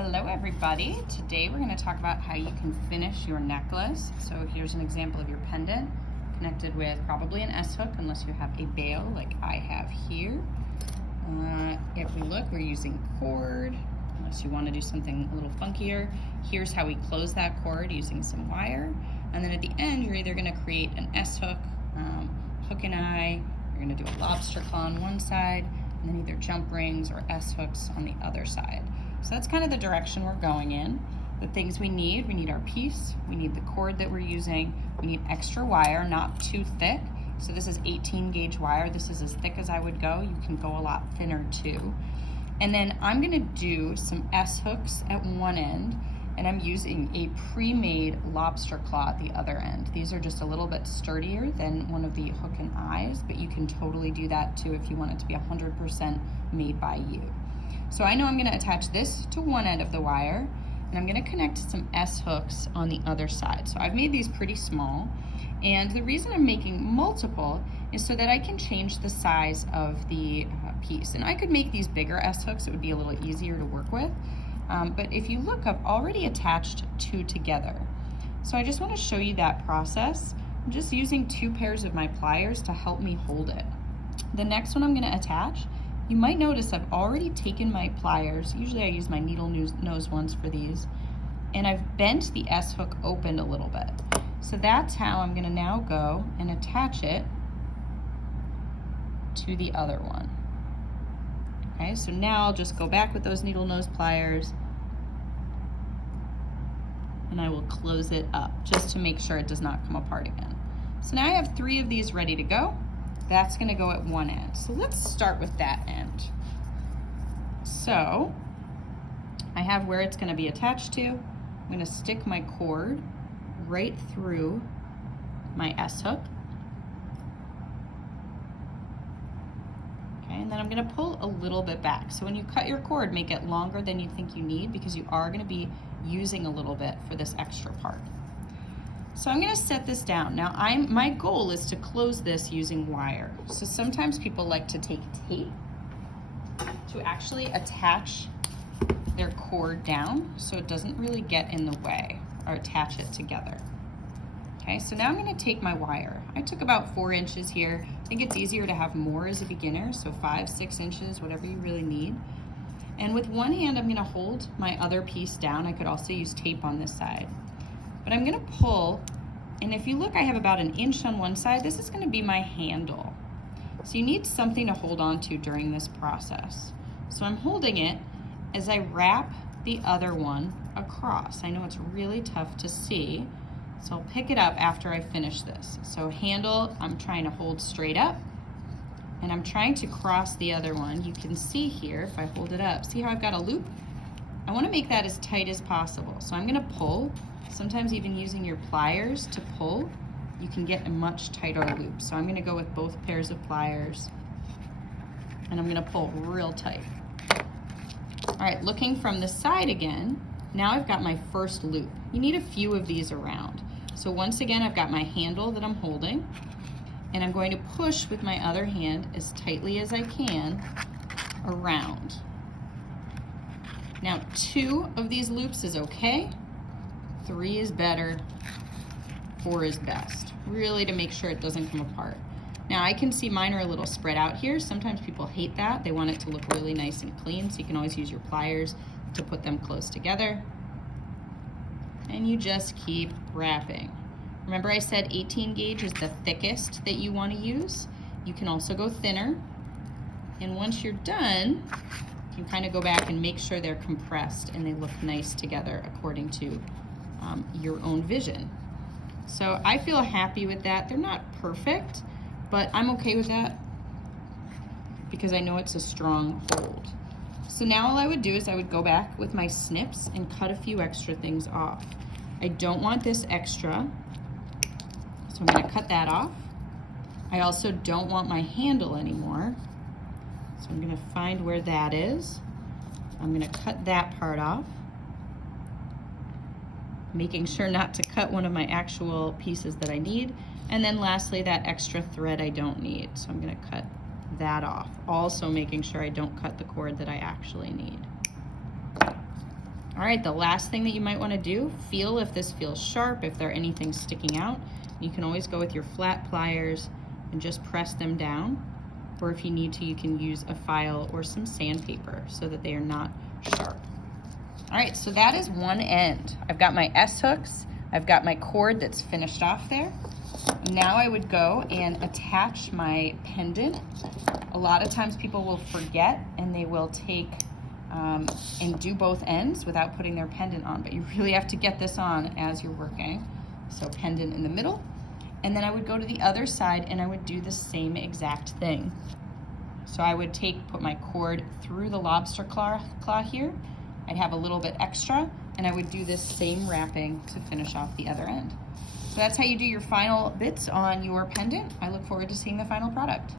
Hello everybody. Today we're going to talk about how you can finish your necklace. So here's an example of your pendant connected with probably an S-hook unless you have a bail like I have here. If we look, we're using cord unless you want to do something a little funkier. Here's how we close that cord using some wire. And then at the end you're either going to create an S-hook, hook and eye, you're going to do a lobster claw on one side, and then either jump rings or S-hooks on the other side. So that's kind of the direction we're going in. The things we need our piece, we need the cord that we're using, we need extra wire, not too thick. So this is 18 gauge wire. This is as thick as I would go. You can go a lot thinner too. And then I'm gonna do some S-hooks at one end, and I'm using a pre-made lobster claw at the other end. These are just a little bit sturdier than one of the hook and eyes, but you can totally do that too if you want it to be 100% made by you. So I know I'm gonna attach this to one end of the wire, and I'm gonna connect some S-hooks on the other side. So I've made these pretty small, and the reason I'm making multiple is so that I can change the size of the piece. And I could make these bigger S-hooks, it would be a little easier to work with. But if you look, I've already attached two together. So I just wanna show you that process. I'm just using two pairs of my pliers to help me hold it. The next one I'm gonna attach, you might notice I've already taken my pliers, usually I use my needle nose ones for these, and I've bent the S-hook open a little bit. So that's how I'm gonna now go and attach it to the other one. Okay, so now I'll just go back with those needle nose pliers, and I will close it up just to make sure it does not come apart again. So now I have 3 of these ready to go. That's gonna go at one end. So let's start with that end. So I have where it's gonna be attached to. I'm gonna stick my cord right through my S-hook. Okay, and then I'm gonna pull a little bit back. So when you cut your cord, make it longer than you think you need because you are gonna be using a little bit for this extra part. So I'm gonna set this down. Now my goal is to close this using wire. So sometimes people like to take tape to actually attach their cord down so it doesn't really get in the way or attach it together. Okay, so now I'm gonna take my wire. I took about 4 inches here. I think it's easier to have more as a beginner, so 5, 6 inches, whatever you really need. And with one hand, I'm gonna hold my other piece down. I could also use tape on this side. But I'm gonna pull, and if you look, I have about 1 inch on one side. This is gonna be my handle. So you need something to hold on to during this process. So I'm holding it as I wrap the other one across. I know it's really tough to see, so I'll pick it up after I finish this. So handle, I'm trying to hold straight up, and I'm trying to cross the other one. You can see here, if I hold it up, see how I've got a loop? I wanna make that as tight as possible. So I'm gonna pull. Sometimes even using your pliers to pull, you can get a much tighter loop. So I'm gonna go with both pairs of pliers, and I'm gonna pull real tight. All right, looking from the side again, now I've got my first loop. You need a few of these around. So once again, I've got my handle that I'm holding, and I'm going to push with my other hand as tightly as I can around. Now 2 of these loops is okay. 3 is better, 4 is best, really to make sure it doesn't come apart. Now I can see mine are a little spread out here. Sometimes people hate that. They want it to look really nice and clean, so you can always use your pliers to put them close together. And you just keep wrapping. Remember I said 18 gauge is the thickest that you want to use. You can also go thinner. And once you're done, you can kind of go back and make sure they're compressed and they look nice together according to your own vision. So I feel happy with that. They're not perfect, but I'm okay with that because I know it's a strong hold. So now all I would do is I would go back with my snips and cut a few extra things off. I don't want this extra, so I'm gonna cut that off. I also don't want my handle anymore, so I'm gonna find where that is. I'm gonna cut that part off, making sure not to cut one of my actual pieces that I need. And then lastly, that extra thread I don't need. So I'm gonna cut that off. Also making sure I don't cut the cord that I actually need. All right, the last thing that you might want to do, feel if this feels sharp, if there are anything sticking out. You can always go with your flat pliers and just press them down. Or if you need to, you can use a file or some sandpaper so that they are not sharp. All right, so that is one end. I've got my S-hooks, I've got my cord that's finished off there. Now I would go and attach my pendant. A lot of times people will forget and they will take and do both ends without putting their pendant on, but you really have to get this on as you're working. So pendant in the middle, and then I would go to the other side and I would do the same exact thing. So I would put my cord through the lobster claw here. I'd have a little bit extra, and I would do this same wrapping to finish off the other end. So that's how you do your final bits on your pendant. I look forward to seeing the final product.